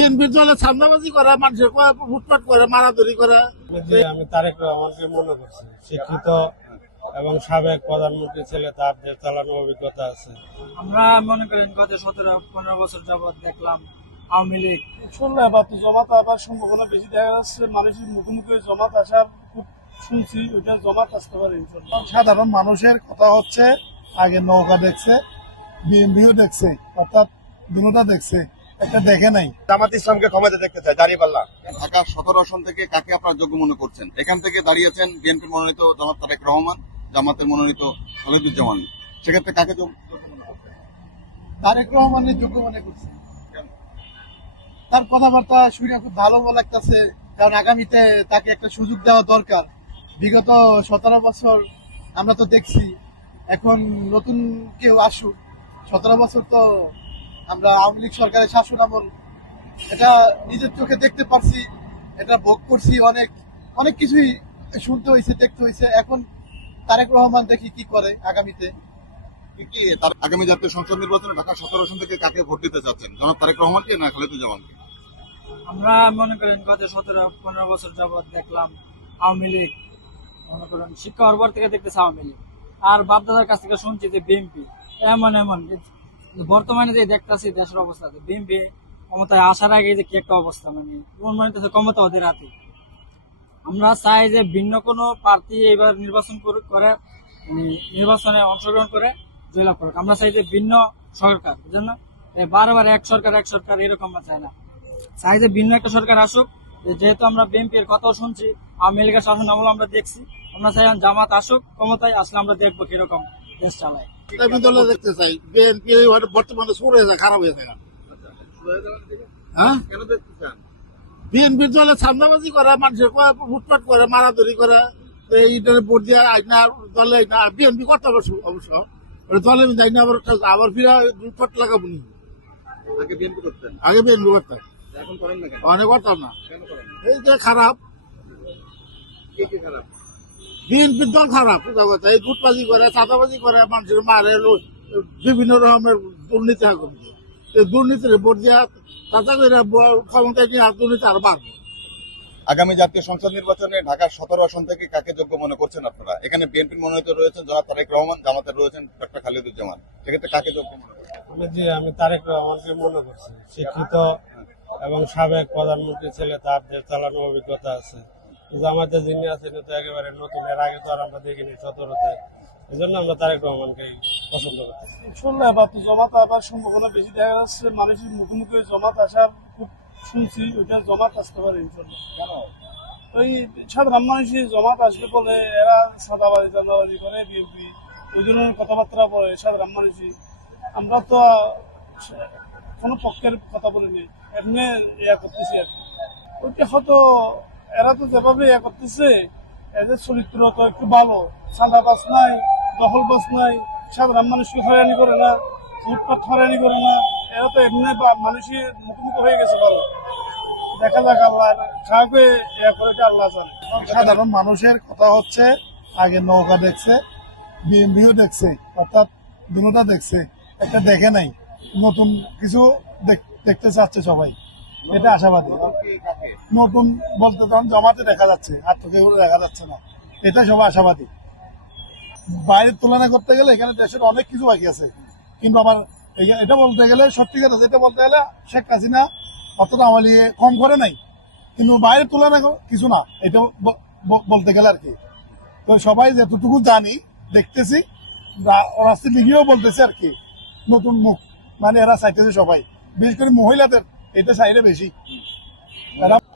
বিএনপির দলে চাঁদাবাজি করে, মানুষের লুটপাট করে, মারাধরি করে। আমি তারেক রহমানকে মনে করছি শিক্ষিত এবং সাবেক প্রধানমন্ত্রী ছেলে, তার দেশ চালানোর অভিজ্ঞতা আছে। আমরা মনে করেন গত 17-15 বছর যাবৎ দেখলাম আওয়ামী লীগ শুনলে এবার তো জমাত আবার সম্ভাবনা বেশি দেখা যাচ্ছে। মানুষের মুখোমুখি জমাত আসার খুব শুনছি, ওইটা জমাত আসতে পারে। সাধারণ মানুষের কথা হচ্ছে আগে নৌকা দেখছে, বিএনপিও দেখছে, অর্থাৎ দুটোটা দেখছে, একটা দেখে নাই। জামাত ইসলামকে ক্ষমতা দেখতে চায় দাঁড়িপাল্লা। ঢাকা 17 আসন থেকে কাকে আপনারা যোগ্য মনে করছেন? এখান থেকে দাঁড়িয়েছেন বিএনপি মনোনীত জনাব তারেক রহমান, জামাতের মনোনীত খলিদুজ্জামান। সেক্ষেত্রে কাকে যোগ্য? তারেক রহমানের যোগ্য মনে করছে। তার কথাবার্তা শুনে খুব ভালো লাগতেছে, কারণ আগামীতে তাকে একটা সুযোগ দেওয়া দরকার। বিগত 17 বছর আমরা তো দেখছি, এখন নতুন কেউ আসুক। 17 বছর তো আমরা আওয়ামী লীগ সরকারের শাসন আমল, এটা নিজের চোখে দেখতে পারছি, এটা ভোগ করছি, অনেক অনেক কিছুই শুনতে হয়েছে, দেখতে হয়েছে। এখন তারেক রহমান দেখি কি করে আগামীতে। কি তার আগামী জাতীয় সংসদ নির্বাচনে ঢাকা 17 আসন থেকে কাকে ভোট দিতে চাচ্ছেন? জনাব তারেক রহমানকে না খলিদুজ্জামানকে? আমরা মনে করেন গত 17-15 বছর যাবৎ দেখলাম আওয়ামী লীগ, মনে করেন শিক্ষা হওয়ার পর থেকে দেখতেছে আওয়ামী লীগ, আর বাপদাদার কাছ থেকে শুনছি যে বিএনপি এমন বর্তমানে যে দেখতেছি দেশের অবস্থা, বিএনপি ক্ষমতায় আসার আগে যে কি একটা অবস্থা, মানে মনে হচ্ছে ক্ষমতা ওদের হাতে। আমরা চাই যে ভিন্ন কোনো প্রার্থী এবার নির্বাচন করে নির্বাচনে অংশগ্রহণ করে জয়লাভ করুক। আমরা চাই যে ভিন্ন সরকার, বুঝলেন না, বারবার এক সরকার এরকম আমরা চাই না। চাই যে ভিন্ন একটা সরকার আসুক। যেহেতু আমরা বিএনপির কথাও শুনছি, আওয়ামী লীগের শাসন আমল আমরা দেখছি, আমরা চাই জামাত আসুক ক্ষমতায়, আসলে আমরা দেখবো কিরকম দেশ চালায়। আমি দলে দেখতে চাই বিএনপি বর্তমানে শুরু হয়ে যায়, খারাপ হয়ে যায়। হ্যাঁ, বিএনপির দলে চাঁদাবাজি করে, মানুষের লুটপাট করে, মারাধরি করে, এইটার ভোট দিয়ে আইনা দলে আইনা বিএনপি করতে অবশ্য দলে যাই না, আবার ফিরা লুটপাট লাগাবো নি। আগে বিএনপি করতেন, আগে বিএনপি করতাম, এখন করেন না কেন? অনেক করতাম না। কেন করেন? এই যে খারাপ, কি খারাপ? বিএনপির দল খারাপ, এই লুটবাজি করে, চাঁদাবাজি করে, মানুষের মারে, বিভিন্ন রকমের দুর্নীতি আগুন। দুর্নীতির ভোট দেওয়া তাতে করে ক্ষমতায় নিয়ে দুর্নীতি আরো বাড়বে। আগামী জাতীয় সংসদ নির্বাচনে ঢাকা 17 আসন থেকে কাকে যোগ্য মনে করছেন আপনারা? এখানে বিএনপি মনোনীত রয়েছেন জনাব তারেক রহমান, জামাতের রয়েছেন ডক্টর খলিদুজ্জামান। সেক্ষেত্রে কাকে যোগ্য মনে করছেন? আমি তারেক রহমানকে মনে করছি শিক্ষিত এবং সাবেক প্রধানমন্ত্রী ছেলে, তার দেশ চালানোর অভিজ্ঞতা আছে। জামাতে যিনি আছেন তো একেবারে নতুন, এর আগে তো আর আমরা দেখিনি 17-তে, এই জন্য আমরা তারেক রহমানকেই পছন্দ করি। শুনলে এবার তো জমাত আবার সম্ভাবনা বেশি দেখা যাচ্ছে। মানুষের মুখোমুখি জমাত আসার খুব শুনছি, ওইটা জমাত আসতে পারে। কেন? ওই সাধারণ মানুষই জমাত আসবে বলে এরা সদাবাজি চাঁদাবাজি করে, বিএনপি ওই জন্য কথাবার্তা বলে সাধারণ মানুষই। আমরা তো কোনো পক্ষের কথা বলিনি, এমনি ইয়া করতেছি আর কি। ওইটা হয়তো এরা তো যেভাবে ইয়া করতেছে, এদের চরিত্র তো একটু ভালো, চাঁদাবাজ নাই, দখলবাজ নাই, সাধারণ মানুষকে হয়রানি করে না, লুটপাট হয়রানি করে না। এরা তো এমনি মানুষের মুখোমুখি হয়ে গেছে ভালো। দেখা যাক, আল্লাহ কাউকে ইয়া করে আল্লাহ জানে। সাধারণ মানুষের কথা হচ্ছে আগে নৌকা দেখছে, বিএনপিও দেখছে, অর্থাৎ দুটোটা দেখছে, একটা দেখে নাই। নতুন কিছু দেখতে চাচ্ছে সবাই, এটা আশাবাদী। নতুন বলতে তখন জমাতে দেখা যাচ্ছে, আর তো কেউ দেখা যাচ্ছে না, এটা সবাই আশাবাদী। বাইরের তুলনা করতে গেলে এখানে দেশের অনেক কিছু বাকি আছে, কিন্তু আমার এটা বলতে গেলে সত্যিকার যেটা বলতে গেলে শেখ হাসিনা অতটা আমালি কম করে নাই, কিন্তু বাইরের তুলনা কিছু না, এটা বলতে গেলে আর কি। তো সবাই যতটুকু জানি দেখতেছি, রাস্তায় লিগিয়েও বলতেছে আর কি, নতুন মুখ মানে এরা চাইতেছে সবাই, বিশেষ করে মহিলাদের এটা চাইলে বেশি।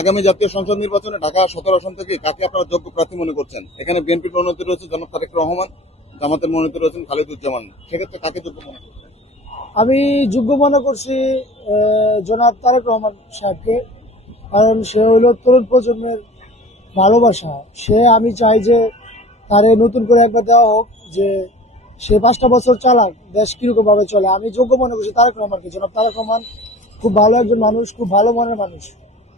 আগামী জাতীয় সংসদ নির্বাচনে ঢাকা 17 আসন থেকে কাকে আপনারা যোগ্য প্রার্থী মনে করছেন? এখানে বিএনপি মনোনীত রয়েছে জনাব তারেক রহমান, জামাতের মনোনীত রয়েছেন খলিদুজ্জামান। সেক্ষেত্রে কাকে যোগ্য মনে করছেন? আমি যোগ্য মনে করছি জনাব তারেক রহমান সাহেবকে, কারণ সে হইল তরুণ প্রজন্মের ভালোবাসা। আমি চাই যে তারে নতুন করে একবার দেওয়া হোক, যে সে 5টা বছর চালাক, দেশ কিরকম ভাবে চলে। আমি যোগ্য মনে করছি তারেক রহমানকে। জনাব তারেক রহমান খুব ভালো একজন মানুষ, খুব ভালো মনের মানুষ।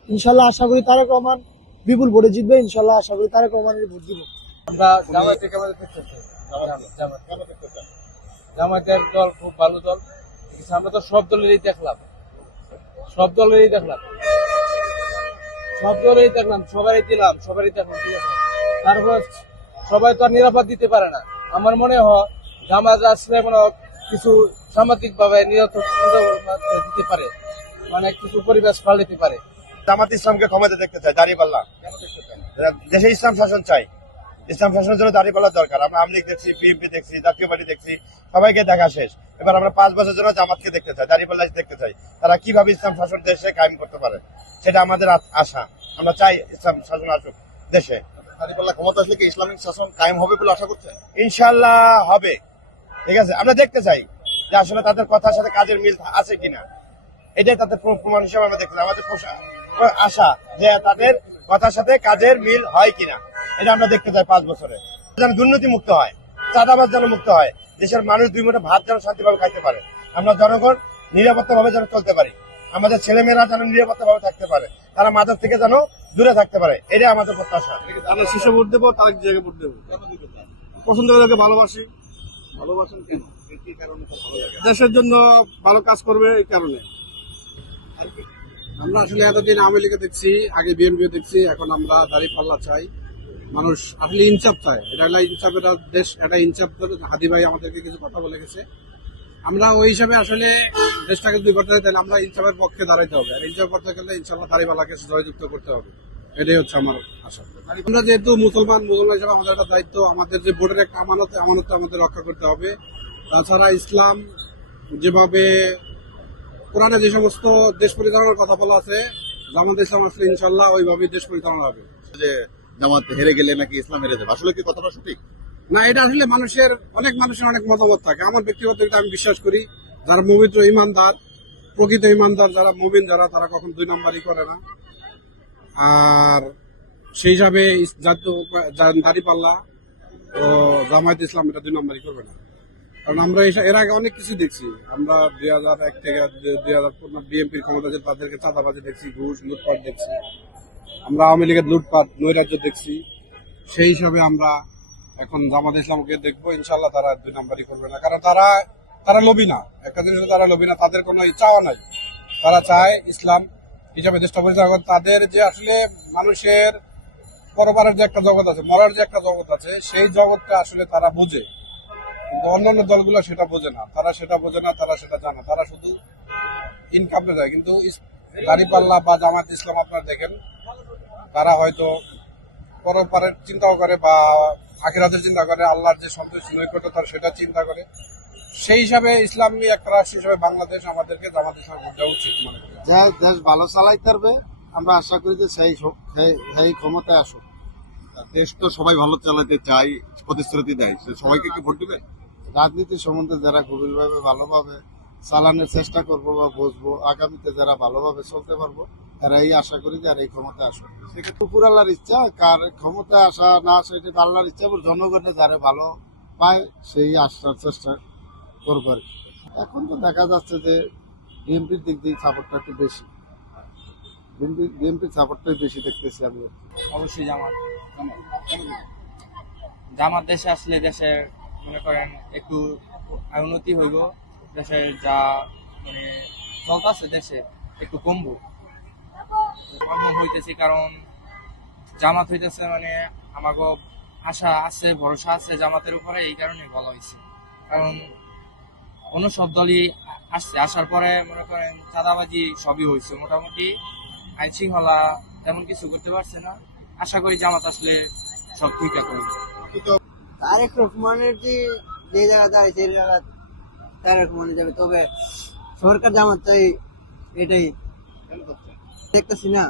ইনশাল্লাহ আশা করি তারেক রহমান বিপুল ভোটে জিতবে। ইনশাল্লাহ আশা করি তারেক রহমানের ভোট দিব। আমরা জামাতের দল খুব ভালো দল, আমরা তো সব দলেরই দেখলাম, সব দলেরই দেখলাম, সবারই দিলাম, সবারই দেখলাম, ঠিক আছে। তারপর সবাই তো আর নিরাপদ দিতে পারে না। আমার মনে হয় জামাত আসলে কোনো কিছু সামাজিক ভাবে নিরাপদ দিতে পারে, মানে কিছু পরিবেশ পাল্টাতে পারে। জামাত ইসলামকে ক্ষমতা দেখতে চাই, দাঁড়িপাল্লা। দেশে ইসলাম শাসন চাই, ইসলাম শাসনের জন্য দাঁড়িপাল্লার দরকার। আমরা আওয়ামী লীগ দেখছি, বিএনপি দেখছি, জাতীয় পার্টি দেখছি, সবাইকে দেখা শেষ। এবার আমরা 5 বছরের জন্য জামাতকে দেখতে চাই, দাঁড়িপাল্লা দেখতে চাই। তারা কিভাবে ইসলাম শাসন দেশে কায়েম করতে পারে, সেটা আমাদের আশা। আমরা চাই ইসলাম শাসন আসুক দেশে। দাঁড়িপাল্লা ক্ষমতা আসলে কি ইসলামিক শাসন কায়েম হবে বলে আশা করছেন? ইনশাল্লাহ হবে, ঠিক আছে। আমরা দেখতে চাই যে আসলে তাদের কথার সাথে কাজের মিল আছে কিনা, এটাই তাদের প্রমাণ হিসেবে আমরা দেখতে চাই। আমাদের আশা যে তাদের কথার সাথে কাজের মিল হয় কিনা, এটা আমরা দেখতে চাই। 5 বছরে যেন দুর্নীতি মুক্ত হয়, চাঁদাবাজ যেন মুক্ত হয়, দেশের মানুষ 2 মুঠো ভাত যেন শান্তিভাবে খাইতে পারে, আমরা জনগণ নিরাপত্তা ভাবে যেন চলতে পারি, আমাদের ছেলেমেয়েরা যেন নিরাপত্তা ভাবে থাকতে পারে, তারা মাদক থেকে যেন দূরে থাকতে পারে, এটাই আমাদের প্রত্যাশা। আমরা শীর্ষে ভোট দেবো, তার জায়গায় ভোট দেবো। পছন্দ করে ভালোবাসি। ভালোবাসেন কেন? কি কারণে ভালো লাগে? দেশের জন্য ভালো কাজ করবে এই কারণে। আমরা আসলে এতদিন আওয়ামী লীগে দেখছি, আগে বিএনপি দেখছি, এখন আমরা দাঁড়িপাল্লা চাই। মানুষ আসলে ইনসাফ চায়, এটা হলো ইনসাফের দেশ, এটা ইনসাফ। হাদি ভাই আমাদেরকে কিছু কথা বলে গেছে, আমরা ওই হিসাবে আসলে দেশটাকে যদি করতে চাই তাহলে আমরা ইনসাফের পক্ষে দাঁড়াইতে হবে। আর ইনসাফ করতে গেলে ইনশাল্লাহ দাঁড়িপাল্লাকে জয়যুক্ত করতে হবে, এটাই হচ্ছে আমার আশা। আমরা যেহেতু মুসলমান হিসেবে আমাদের একটা দায়িত্ব, আমাদের যে ভোটের একটা আমানত আমাদের রক্ষা করতে হবে। তাছাড়া ইসলাম যেভাবে কোরআনে যে সমস্ত দেশ পরিচালনার কথা বলা আছে, জামাত ইসলাম আসলে ইনশাল্লাহ ওইভাবেই দেশ পরিচালনা হবে। যে জামাত হেরে গেলে নাকি ইসলাম হেরে যাবে, আসলে কি কথাটা সঠিক? না, এটা আসলে অনেক মানুষের অনেক মতামত থাকে। আমার ব্যক্তিগত এটা আমি বিশ্বাস করি, যারা পবিত্র ইমানদার, প্রকৃত ইমানদার, যারা মুমিন, যারা তারা কখন 2 নম্বরই করে না। আর সেই হিসাবে দাঁড়িপাল্লা ও জামায়াত ইসলাম এটা 2 নম্বরই করবে না। কারণ আমরা এর আগে অনেক কিছু দেখছি। আমরা 2001 থেকে 2015 বিএনপির ক্ষমতা আছে, তাদেরকে চাঁদাবাজি দেখছি, ঘুষ লুটপাট দেখছি। আমরা আওয়ামী লীগের লুটপাট নৈরাজ্য দেখছি। সেই হিসাবে আমরা এখন জামাত ইসলামকে দেখবো, ইনশাল্লাহ তারা 2 নম্বরই করবে না। কারণ তারা লোভী না, একটা জিনিস তারা লোভী না, তাদের কোনো চাওয়া নাই। তারা চায় ইসলাম হিসাবে দেশটা পরিচালনা করে। তাদের যে আসলে মানুষের পরপারের যে একটা জগৎ আছে, মরার যে একটা জগৎ আছে, সেই জগৎটা আসলে তারা বোঝে। কিন্তু অন্যান্য দলগুলো সেটা বোঝে না, তারা সেটা জানে, তারা শুধু ইনকামে যায়। কিন্তু দাঁড়িপাল্লা বা জামাত ইসলাম আপনারা দেখেন, তারা হয়তো পরপারের চিন্তাও করে বা আখিরাতের চিন্তা করে, আল্লাহর যে সন্তুষ্টি নৈকট্য সেটা চিন্তা করে। সেই হিসাবে ইসলামী একটা রাষ্ট্র হিসাবে বাংলাদেশ আমাদেরকে জামাত ইসলাম দেওয়া উচিত মনে করি। দেশ ভালো চালাইতে পারবে, আমরা আশা করি যে সেই ক্ষমতায় আসুক। দেশ তো সবাই ভালো চালাতে চায়, প্রতিশ্রুতি দেয়, সবাইকে কি ভোট দিবে? রাজনীতি সম্বন্ধে যারা গভীরভাবে ভালোভাবে চালানোর চেষ্টা করবো বা বুঝবো, আগামীতে যারা ভালোভাবে চলতে পারবো, তারা এই আশা করি যে আর এই ক্ষমতা আসুক। সেক্ষেত্রে উপর আল্লাহর ইচ্ছা, কার ক্ষমতা আসা না আসা এটা আল্লাহর ইচ্ছা। জনগণের যারা ভালো পায় সেই আসার চেষ্টা করবো আর কি। এখন তো দেখা যাচ্ছে যে বিএনপির দিক দিয়ে সাপোর্টটা একটু বেশি, বিএনপির সাপোর্টটাই বেশি দেখতেছি আমি। অবশ্যই জামাত দেশে আসলে দেশের মনে করেন একটু উন্নতি হইব, দেশের যা মানে চলতেছে দেশে একটু কমবো হইতেছে। কারণ জামাত হইতেছে মানে আমাকে আশা আছে, ভরসা আছে জামাতের উপরে, এই কারণে ভালো হয়েছে। কারণ অন্য সব দলই আসার পরে মনে করেন চাঁদাবাজি সবই হয়েছে, মোটামুটি আইন শৃঙ্খলা তেমন কিছু করতে পারছে না। আশা করি জামাত আসলে সব ঠিক আছে। তারেক রহমানের যে জায়গা দাঁড়িয়ে সেই জায়গা তারেক রহমানে যাবে, তবে সরকার জামাত চাই, এটাই দেখতেছি না।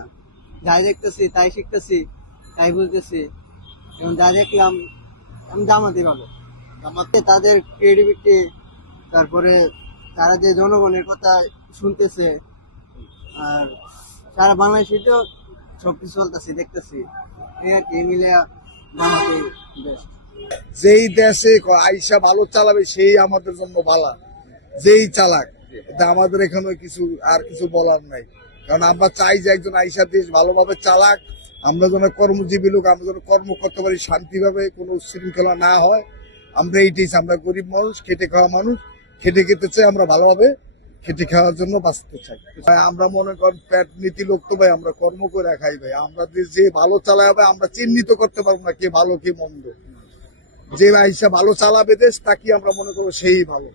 যাই দেখতেছি তাই শিখতেছি, তাই বুঝতেছি। এবং যা দেখলাম আমি জামাতই ভালো। জামাতে তাদের ক্রিয়েটিভিটি, তারপরে তারা যে জনগণের কথা শুনতেছে, আর সারা বাংলাদেশে তো সবকিছু চলতেছে দেখতেছি, এই আর কি মিলে জামাতে বেস্ট। যেই দেশে আইসা ভালো চালাবে সেই আমাদের জন্য ভালো, যেই চালাক। আমাদের এখানে কিছু বলার নাই, কারণ আমরা চাই যে একজন আইসা দেশ ভালোভাবে চালাক, আমরা যেন কর্মজীবী লোক, আমরা যেন কর্ম করতে পারি শান্তিভাবে, কোনো শৃঙ্খলা না হয়। আমরা এইটাই, আমরা গরিব মানুষ, খেটে খাওয়া মানুষ, খেটে খেতে চাই আমরা ভালোভাবে খেটে খাওয়ার জন্য বাঁচতে চাই। ভাই আমরা মনে করেন পেট নীতি লোক তো ভাই, আমরা কর্ম করে খাই ভাই। আমরা যে ভালো চালায় হবে আমরা চিহ্নিত করতে পারবো না কে ভালো কে মন্দ। যে ভাই ভালো চালাবে দেশ তাকে আমরা মনে করবো সেই ভালো।